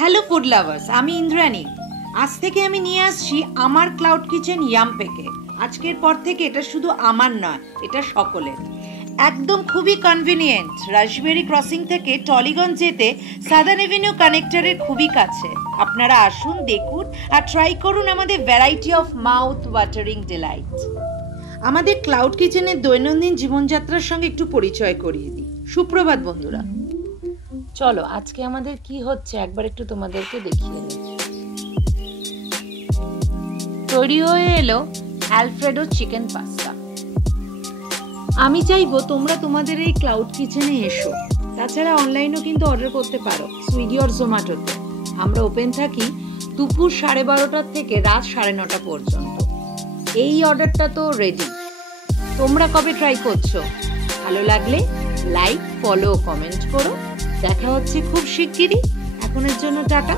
Hello food lovers, আমি ইন্দ্রাণী। আজ থেকে আমি নিয়ে আসছি আমার ক্লাউড কিচেন ইয়ামপেকে। আজকের পর থেকে এটা শুধু আমার নয়, এটা সকলের। একদম খুবই কনভিনিয়েন্ট। রাসবেরি ক্রসিং থেকে টলিগঞ্জ যেতে সাদার্ন এভিনিউ কানেক্টরের খুবই কাছে। আপনারা আসুন, দেখুন আর ট্রাই করুন আমাদের variety of mouth watering delight. আমাদের ক্লাউড কিচেনের দৈনন্দিন জীবনযাত্রার সঙ্গে একটু পরিচয় করিয়ে দিই। সুপ্রভাত বন্ধুরা। চলো আজকে আমাদের কি হচ্ছে একবার একটু তোমাদেরকে দেখিয়ে দিই। তৈরি হয়ে এলো অ্যালফ্রেডো চিকেন পাস্তা। আমি চাইবো তোমরা তোমাদের এই ক্লাউড কিচেনে এসো। তাছাড়া অনলাইনেও কিন্তু অর্ডার করতে পারো, সুইগি আর জোম্যাটোতে। আমরা ওপেন থাকি দুপুর 12:30 থেকে রাত 9:30 পর্যন্ত। এই অর্ডারটা তো রেডি। তোমরা কবে ট্রাই করছো? ভালো লাগলে লাইক, ফলো, কমেন্ট করো। দেখা হচ্ছে খুব শিগগিরই। এখনের জন্য টাটা।